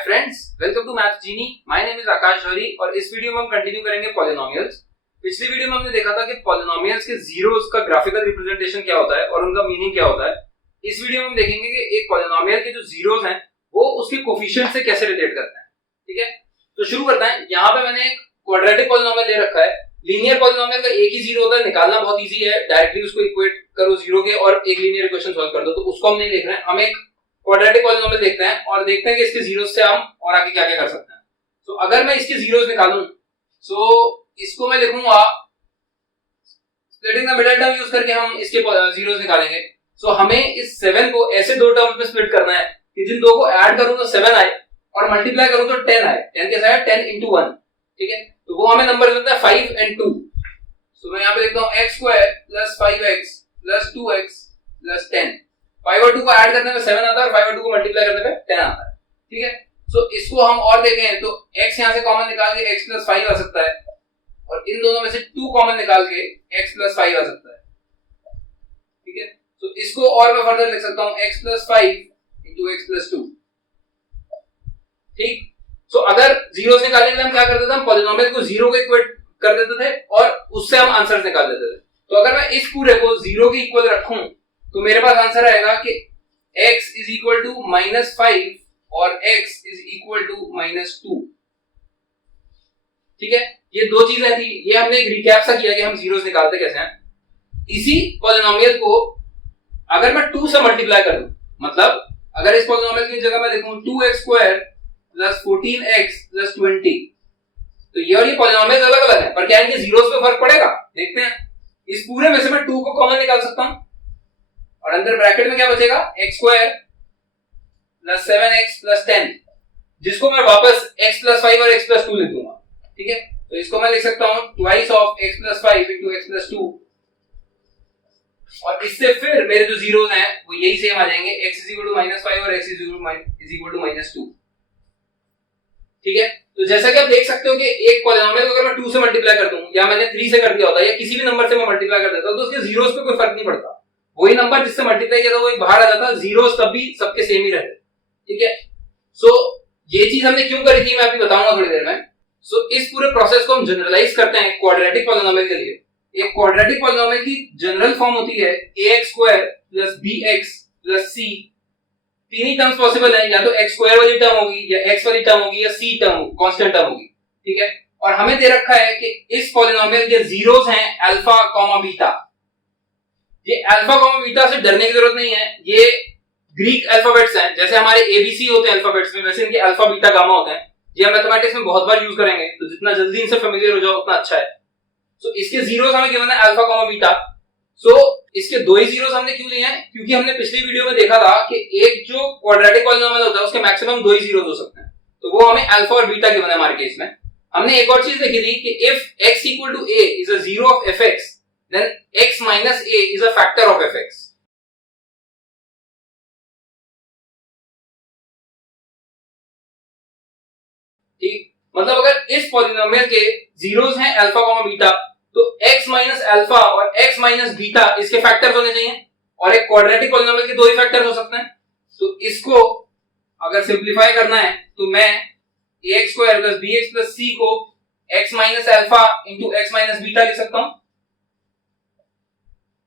Hi friends, welcome to maths genie. My name is Akash Jauhari और इस video में हम कंटिन्यू करेंगे पॉलिनोमियल्स। पिछली वीडियो में हमने देखा था कि पॉलिनोमियल्स के जीरोस का ग्राफिकल रिप्रेजेंटेशन क्या होता है और उनका मीनिंग क्या होता है। इस वीडियो में हम देखेंगे कि एक पॉलिनोमियल के जो जीरोस हैं वो उसके कोफिशिएंट से कैसे रिलेट करते हैं। ठीक है, तो शुरू करते हैं। यहाँ पे मैंने एक क्वाड्रेटिक पॉलिनोमियल ले रखा है। लीनियर पॉलिनोमियल का एक ही जीरो होता है, निकालना बहुत इजी है। डायरेक्टली उसको इक्वेट करो जीरो के और एक लीनियर इक्वेशन सॉल्व कर दो। तो उसको हम नहीं देख रहे हैं, हम एक क्वाड्रेटिक पॉलिनोमियल देखते हैं और देखते हैं कि इसके जीरोस से हम और आगे क्या क्या कर सकते हैं। तो अगर मैं इसके जीरोस निकालूं तो इसको मैं लिखूंगा splitting the middle term use करके हम इसके जीरोस निकालेंगे। सो हमें इस 7 को ऐसे दो टर्म्स में स्प्लिट करना है कि जिन दो को ऐड करूं तो 7 आए और मल्टीप्लाई करूं तो 10 आए। 10 कैसा है? 10 into 1। ठीक है, तो वो हमें नंबर मिलता है 5 and 2। सो मैं यहाँ पे लिखता हूँ x² + 5x + 2x + 10। 5 और 2 को ऐड करने में 7 आता है और 5 और 2 को मल्टीप्लाई करने में 10 आता है। ठीक है, सो इसको हम और देखें तो x यहाँ से कॉमन निकाल के x + 5 आ सकता है और इन दोनों में से 2 कॉमन निकाल के x + 5 आ सकता है। ठीक है, तो इसको और मैं फर्दर लिख सकता हूँ x + 5 × x + 2। ठीक, सो अगर जीरोस निकालने के लिए हम क्या करते थे, हम पॉलिनोमियल को जीरो को इक्वेट कर देते थे और उससे हम आंसर निकाल देते थे। तो अगर मैं इस पूरे को जीरो के इक्वल रखूं तो मेरे पास आंसर आएगा कि x = -5 और x = -2। ठीक है, ये दो चीजें थी। ये हमने एक रिकैप सा किया कि हम जीरोस निकालते कैसे हैं। इसी पॉलिनोमियल को अगर मैं 2 से मल्टीप्लाई कर दूं, मतलब अगर इस पॉलिनोमियल की जगह मैं लिखूं 2x² + 14x + 20, तो ये और ये पॉलिनोमियल्स अलग अलग हैं, पर क्या इनके जीरोस पे फर्क पड़ेगा? देखते हैं। इस पूरे में से मैं 2 को कॉमन निकाल सकता हूं और अंदर ब्रैकेट में क्या बचेगा? x² + 7x + 10, जिसको मैं वापस x + 5 और x + 2 लिख दूंगा। ठीक है, तो इसको मैं लिख सकता हूं twice of x + 5 × x + 2 और इससे फिर मेरे जो जीरोस हैं वो यही सेम आ जाएंगे, x = -5 और x = -2। ठीक है, तो जैसा कि आप देख सकते हो कि एक पॉलिनोमियल को अगर मैं 2 से मल्टीप्लाई कर दूं या मैंने 3 से कर दिया होता या किसी भी नंबर से मैं मल्टीप्लाई कर देता तो उसके जीरोस पे कोई फर्क नहीं पड़ता। वही नंबर जिससे मल्टीप्लाई किया था वो एक बाहर आ जाता, जीरोस तब भी सबके सेम ही रहते। ठीक है, सो ये चीज हमने क्यों करी थी मैं अभी बताऊंगा थोड़ी देर में। सो इस पूरे प्रोसेस को हम जनरलाइज करते हैं क्वाड्रेटिक पॉलिनोमियल के लिए। एक क्वाड्रेटिक पॉलिनोमियल की जनरल फॉर्म होती है ax² + bx + c। तीन ही टर्म्स पॉसिबल है, या तो x² वाली टर्म होगी या x वाली टर्म होगी या c टर्म कांस्टेंट टर्म होगी। ठीक है, और हमें दे रखा है कि इस पॉलिनोमियल के जीरोस हैं α, बीटा। ये α, बीटा से डरने की जरूरत नहीं है, ये ग्रीक अल्फाबेट्स हैं। जैसे हमारे ABC होते हैं अल्फाबेट्स में, वैसे इनके अल्फा, बीटा, गामा होते हैं। ये हम मैथमेटिक्स में बहुत बार यूज करेंगे, तो जितना जल्दी इनसे फेमिलियर हो जाओ उतना अच्छा है। सो इसके जीरोस हमें गिवन है α, बीटा। सो इसके दो ही जीरोस हमने क्यों लिए हैं? क्योंकि हमने पिछली वीडियो में देखा था कि एक जो क्वाड्रेटिक पॉलिनोमियल होता है उसके मैक्सिमम दो ही जीरोस हो सकते हैं, तो वो हमें अल्फा और बीटा गिवन है हमारे केस में। हमने एक और चीज देखी थी कि if x = a is a zero of fx, then x - a is a factor of fx। ठीक, मतलब अगर इस पॉलिनोमियल के जीरोस हैं α, बीटा, तो x - अल्फा और x - बीटा इसके फैक्टर्स होने चाहिए और एक क्वाड्रेटिक पॉलिनोमियल के दो ही फैक्टर्स हो सकते हैं। तो इसको अगर सिंपलीफाई करना है तो मैं ax² + bx + c को x - अल्फा × x - बीटा लिख सकता हूं।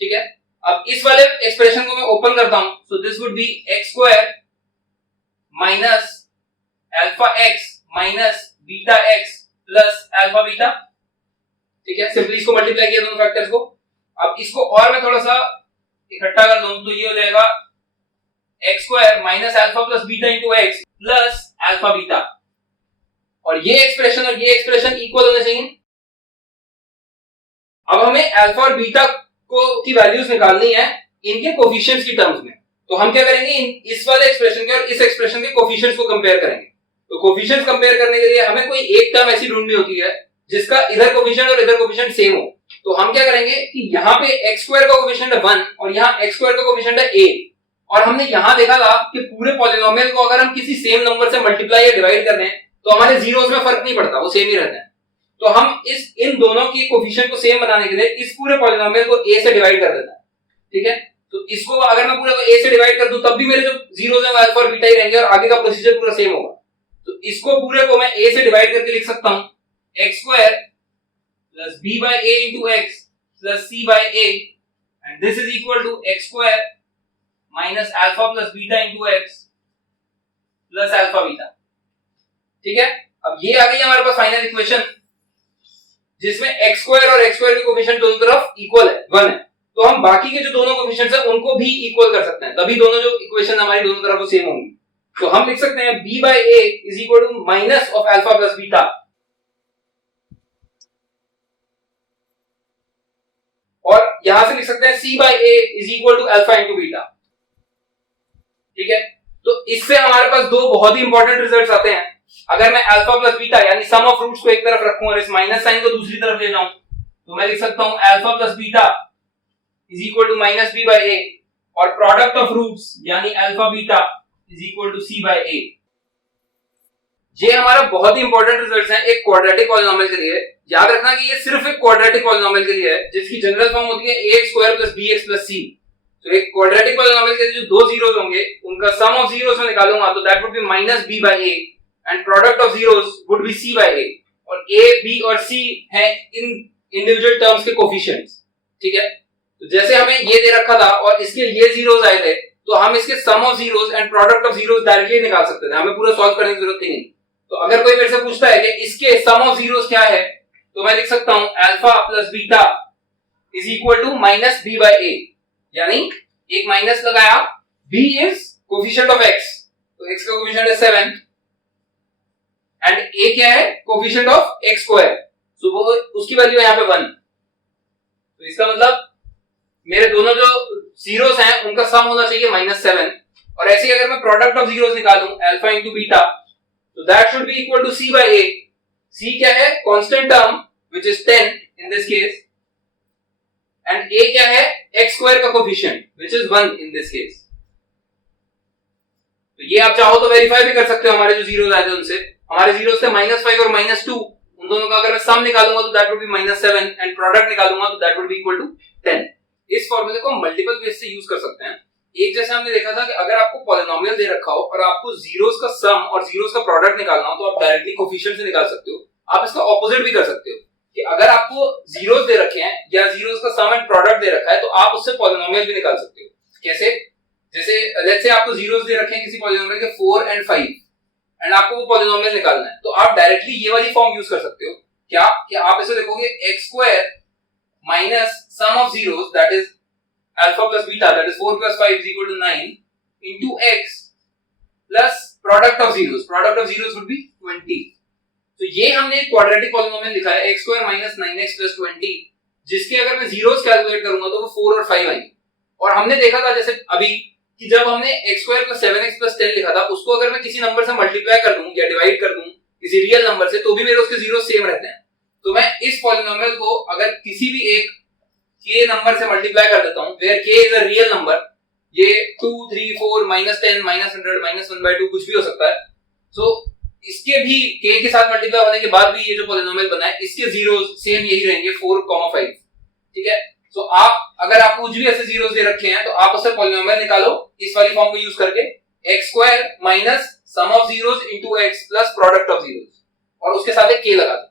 ठीक है, अब इस वाले एक्सप्रेशन को मैं ओपन करता हूं, so this would be x² - αx - βx + α, beta. ठीक है, सिंपली इसको मल्टीप्लाई किया दोनों फैक्टर्स को। अब इसको और मैं थोड़ा सा इकट्ठा कर दूं तो ये हो जाएगा x² - alpha + beta × x + α, beta. और ये एक्सप्रेशन और ये एक्सप्रेशन इक्वल होने चाहिए। अब हमें अल्फा और बीटा को की वैल्यूज निकालनी है इनके कोफिशिएंट्स की टर्म्स में। तो हम क्या करेंगे, इस वाले एक्सप्रेशन के और इस एक्सप्रेशन के कोफिशिएंट्स को कंपेयर करेंगे। तो कोफिशिएंट्स कंपेयर करने के लिए हमें कोई एक टर्म ऐसी ढूंढनी होती है जिसका इधर कोफिशिएंट और इधर कोफिशिएंट सेम हो। तो हम क्या करेंगे कि यहाँ पे x² का कोफिशिएंट है 1 और यहाँ x² का कोफिशिएंट है a, और हमने यहाँ देखा था कि पूरे पॉलिनोमियल को अगर हम किसी सेम नंबर से मल्टीप्लाई या डिवाइड कर दें तो हमारे जीरोस में फर्क नहीं पड़ता, वो सेम ही रहते हैं। तो हम इन दोनों की कोफिशिएंट को सेम बनाने के लिए इस पूरे पॉलिनोमियल को a से डिवाइड कर देते हैं। ठीक है, तो इसको अगर मैं पूरे को a से डिवाइड कर दूं तब भी मेरे जो जीरोस हैं वो अल्फा और बीटा ही रहेंगे और आगे का प्रोसीजर पूरा सेम होगा। तो इसको पूरे को मैं a से डिवाइड करके लिख सकता हूं x square plus b by a into x plus c by a and this is equal to x square minus alpha plus beta into x plus alpha beta. ठीक है, अब ये आ गई हमारे पास फाइनल इक्वेशन जिसमें x स्क्वायर और x स्क्वायर के कोफिशिएंट दोनों तरफ इक्वल है 1 है, तो हम बाकी के जो दोनों कोफिशिएंट्स हैं उनको भी इक्वल कर सकते हैं, तभी दोनों जो इक्वेशन हमारी दोनों तरफ सेम होंगी। तो हम लिख सकते हैं b by a is equal to minus of alpha plus beta और यहां से लिख सकते हैं c by a is equal to alpha into beta. ठीक है, तो इससे हमारे पास दो बहुत ही इंपॉर्टेंट रिजल्ट्स आते हैं। अगर मैं अल्फा प्लस बीटा यानी सम ऑफ रूट्स को एक तरफ रखूं और इस माइनस साइन को दूसरी तरफ ले जाऊं तो मैं लिख सकता हूं alpha plus beta is equal to minus B by A और प्रोडक्ट ऑफ रूट्स यानी alpha beta is equal to C by A. ये हमारा बहुत ही इंपॉर्टेंट रिजल्ट्स हैं एक क्वाड्रेटिक पॉलिनोमियल के लिए। याद रखना कि ये सिर्फ एक क्वाड्रेटिक पॉलिनोमियल के लिए है जिसकी जनरल फॉर्म होती है ax square plus bx plus c। तो एक क्वाड्रेटिक पॉलिनोमियल के जो दो जीरोस होंगे उनका सम ऑफ जीरोस में निकालूंगा तो that would be minus b by a and product of zeros would be c by a और a b और c है इन इंडिविजुअल टर्म्स के कोफिशिएंट्स। ठीक है, तो जैसे हमें ये दे रखा था और इसके ये जीरोस आए थे तो हम इसके sum of zeros and product of zeros directly निकाल सकते थे, हमें पूरा सॉल्व करने की जरूरत ही नहीं। तो अगर कोई मेरे से पूछता है कि इसके सम ऑफ जीरोस क्या है तो मैं लिख सकता हूं alpha plus beta is equal to minus B by A, यानी एक माइनस लगाया, b is coefficient of x तो x का कोफिशिएंट है 7 एंड a क्या है coefficient of x square so वो उसकी वैल्यू है यहां पे 1। तो इसका मतलब मेरे दोनों जो जीरोस हैं उनका सम होना चाहिए -7 और ऐसे ही अगर मैं प्रोडक्ट ऑफ जीरोस निकालूं अल्फा इनटू बीटा तो that should be equal to c by a। c क्या है constant term which is 10 in this case and a क्या है x स्क्वायर का coefficient which is 1 in this case. तो ये आप चाहो तो वेरीफाई भी कर सकते हो हमारे जो जीरोस आए थे उनसे। हमारे जीरोस थे -5 और -2, उन दोनों का अगर मैं सम निकालूंगा तो that would be -7 and product निकालूंगा तो that would be equal to 10। इस फॉर्मूले को मल्टीपल वेज से यूज कर सकते हैं। एक जैसे हमने देखा था कि अगर आपको पॉलिनोमियल दे रखा हो और आपको जीरोस का सम और जीरोस का प्रोडक्ट निकालना हो तो आप डायरेक्टली कोफिशिएंट से निकाल सकते हो। आप इसका ऑपोजिट भी कर सकते हो कि अगर आपको जीरोस दे रखे हैं या जीरोस का सम एंड प्रोडक्ट दे रखा है तो आप उससे पॉलिनोमियल भी निकाल सकते हो। कैसे? जैसे लेट्स से आपको जीरोस दे रखे हैं किसी पॉलिनोमियल के 4 एंड 5 एंड आपको वो पॉलिनोमियल निकालना है तो आप डायरेक्टली ये वाली फॉर्म यूज कर सकते हो। क्या कि आप इसे देखोगे x square minus sum of zeros that is alpha plus beta that is 4 plus 5 is equal to 9 into x plus product of zeros would be 20। तो ये हमने एक क्वाड्रेटिक पॉलिनोमियल लिखा है x square minus 9x plus 20 जिसके अगर मैं zeros calculate करूंगा तो वो 4 और 5 आएंगे। और हमने देखा था जैसे अभी कि जब हमने x square plus 7x plus 10 लिखा था उसको अगर मैं किसी नंबर से मल्टीप्लाई कर दूं या डिवाइड कर दूं किसी रियल नंबर से तो भी मेरे उसके जीरो सेम रहते हैं। तो मैं इस पॉलिनोमियल को अगर किसी भी एक k नंबर से मल्टीप्लाई कर देता हूं where k is a real number, ये 2 3 4 -10 -100 -1/2 कुछ भी हो सकता है। सो इसके भी k के साथ मल्टीप्लाई होने के बाद भी ये जो पॉलिनोमियल बना है इसके जीरोस सेम यही रहेंगे 4, 5। ठीक है, सो आप अगर आपको कुछ भी ऐसे जीरोस दे रखे हैं तो आप उससे पॉलिनोमियल निकालो इस वाली फॉर्म को यूज करके x square minus sum of zeros into x plus product of zeros और उसके साथ एक k लगा दो।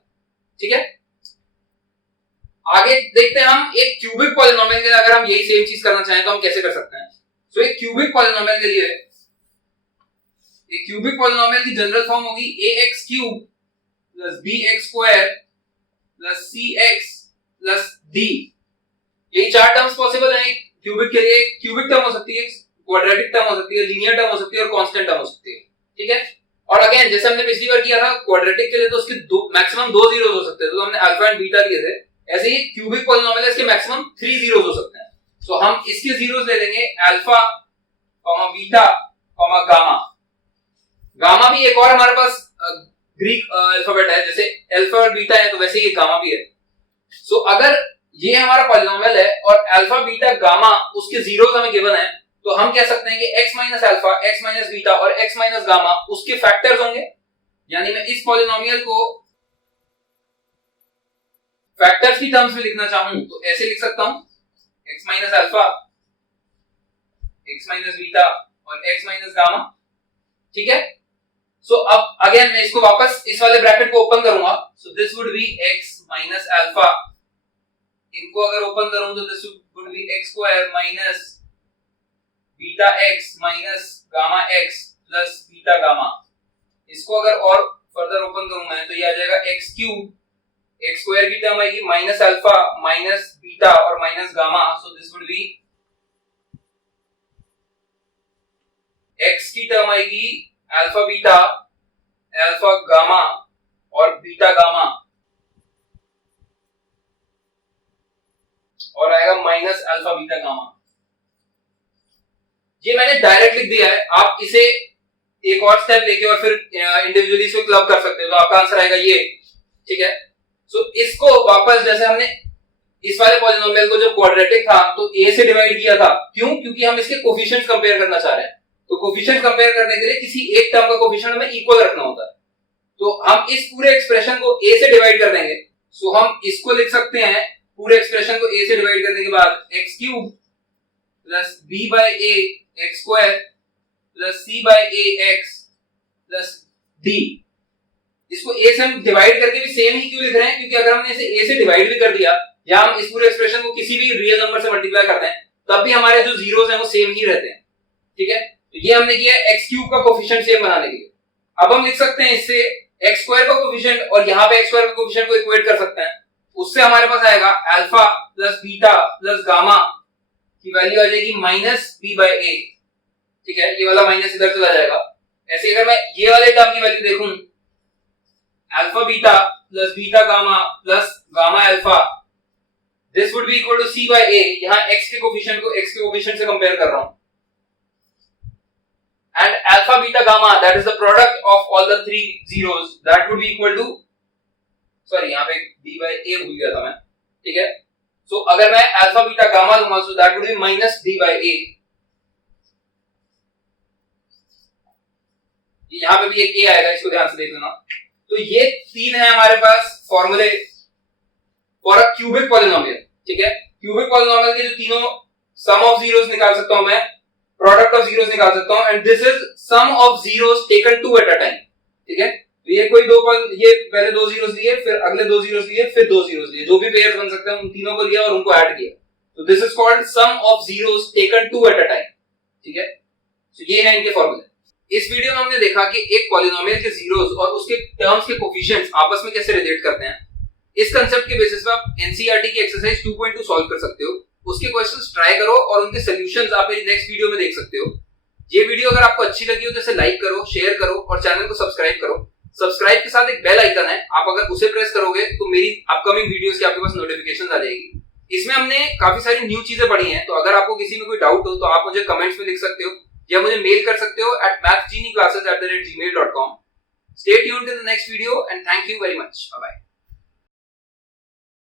ठीक है, आगे देखते हैं हम एक क्यूबिक पॉलिनोमियल के लिए अगर हम यही सेम चीज करना चाहें तो हम कैसे कर सकते हैं। सो एक क्यूबिक पॉलिनोमियल के लिए एक क्यूबिक पॉलिनोमियल की जनरल फॉर्म होगी ax cube plus bx square plus cx plus d। यही चार टर्म्स पॉसिबल हैं क्यूबिक के लिए। क्यूबिक टर्म हो सकती है, क्वाड्रेटिक टर्म हो सकती है, लीनियर टर्म हो सकती है और कांस्टेंट टर्म हो सकती है। ठीक है, और अगेन जैसे हमने पिछली बार किया था क्वाड्रेटिक के लिए तो उसके मैक्सिमम 2 जीरोस हो सकते हैं तो हमने अल्फा एंड बीटा लिए थे। ऐसे ही क्यूबिक पॉलिनोमियल है इसके मैक्सिमम 3 जीरोस हो सकते हैं। सो हम इसके जीरोस ले लेंगे अल्फा बीटा गामा। गामा भी एक और हमारे पास ग्रीक अल्फाबेट है, जैसे अल्फा और बीटा है तो वैसे ही गामा भी है। सो अगर ये हमारा पॉलिनोमियल है और अल्फा बीटा गामा उसके जीरोस हमें गिवन है तो हम कह सकते हैं कि x minus alpha, x minus beta और x माइनस गामा उसके फैक्टर्स होंगे। यानी मैं इस पॉलिनोमियल को फैक्टर्स की टर्म्स में लिखना चाहूं तो ऐसे लिख सकता हूं x minus alpha, x minus beta और x माइनस गामा। ठीक है, सो अब अगेन मैं इसको वापस इस वाले ब्रैकेट को ओपन करूंगा, सो this would B x minus alpha, इनको अगर ओपन करूं तो this would B x square minus beta x minus gamma x plus beta gamma. इसको अगर और फर्दर ओपन करूं मैं तो ये आ जाएगा x क्यूब, x स्क्वायर की टर्म आएगी माइनस अल्फा माइनस बीटा और minus gamma, so this would B x की टर्म आएगी अल्फा बीटा, अल्फा गामा और बीटा गामा, और आएगा माइनस अल्फा बीटा गामा। ये मैंने डायरेक्ट लिख दिया है, आप इसे एक और स्टेप लेके और फिर इंडिविजुअली इसको क्लब कर सकते हो, तो आपका आंसर आएगा ये। ठीक है, सो इसको वापस जैसे हमने इस वाले पॉलिनोमियल को जो क्वाड्रेटिक था तो a से डिवाइड किया था, क्यों? क्योंकि हम इसके कोफिशिएंट्स कंपेयर करना चाह रहे हैं, तो कोफिशिएंट कंपेयर करने के लिए किसी एक टर्म का कोफिशिएंट हमें इक्वल रखना होता है, तो हम इस पूरे एक्सप्रेशन को a से डिवाइड कर देंगे। सो हम इसको लिख सकते हैं, पूरे एक्सप्रेशन को a से डिवाइड करने के बाद x cube plus b by a x square plus c by a x plus d। इसको a से हम डिवाइड करके भी सेम ही क्यों लिख रहे हैं? क्योंकि अगर हमने इसे a से डिवाइड भी कर दिया या हम इस पूरे एक्सप्रेशन को किसी भी रियल नंबर से मल्टीप्लाई करते हैं तब भी हमारे जो जीरोस हैं वो सेम ही रहते हैं। ठीक है, तो ये हमने किया x क्यूब का कोफिशिएंट सेम बनाने के लिए। अब हम लिख सकते हैं इससे x स्क्वायर का कोफिशिएंट और यहाँ पे x स्क्वायर का कोफिशिएंट को इक्वेट कर सकते हैं, उससे हमारे पास आएगा alpha plus beta plus gamma की वैल्यू आ जाएगी माइनस b बाय a। ठीक है, ये वाला माइनस इधर चला जाएगा। ऐसे अगर मैं ये वाले टर्म की वैल्यू देखूं, alpha beta plus beta gamma plus gamma alpha, this would be equal to c by a। यहां x के कोफिशिएंट को x के कोफिशिएंट से कंपेयर कर रहा हूं, and alpha beta gamma, that is the product of all the three zeros, that would be equal to, sorry यहाँ पे d by a भूल गया था मैं। ठीक है, so अगर मैं alpha beta gamma लूंगा so that would be minus d by a। यहाँ पे भी एक a आएगा, इसको ध्यान से देख लेना। तो ये तीन है हमारे पास फॉर्मूले फॉर अ क्यूबिक पॉलिनोमियल। ठीक है, क्यूबिक पॉलिनोमियल के जो तीनों सम ऑफ जीरोस निकाल सकता हूं मैं, प्रोडक्ट ऑफ जीरोस निकाल सकता हूं, and this is sum of zeros taken two at a time. ठीक है, तो ये कोई ये पहले दो जीरोस लिए, फिर अगले दो जीरोस लिए, फिर दो जीरोस लिए, जो भी पेयर्स बन सकते हैं उन तीनों को लिया और उनको ऐड किया, तो this is called sum of zeros taken two at a time. ठीक है, तो ये है इनके फॉर्मूले। इस वीडियो में हमने देखा कि एक पॉलिनोमियल के जीरोस और उसके टर्म्स के कोफिशिएंट्स आपस में कैसे रिलेट करते हैं। इस कंसेप्ट के बेसिस पे आप एनसीईआरटी की एक्सरसाइज 2.2 सॉल्व कर सकते हो, उसके क्वेश्चंस ट्राई करो और उनके सॉल्यूशंस आप मेरी नेक्स्ट वीडियो में देख सकते हो। ये वीडियो अगर आपको अच्छी लगी हो तो इसे लाइक करो, शेयर करो और चैनल को सब्सक्राइब करो। सब्सक्राइब के साथ एक बेल आइकन है, आप अगर उसे प्रेस करोगे तो मेरी अपकमिंग वीडियोस की आपके पास नोटिफिकेशन आ जाएगी। इसमें हमने काफी सारी न्यू चीजें पढ़ी हैं, तो अगर आपको किसी में कोई डाउट हो तो आप मुझे कमेंट्स में लिख सकते हो या मुझे मेल कर सकते हो at mathsgenieclasses@gmail.com। Stay tuned in the next video and thank you very much. Bye bye.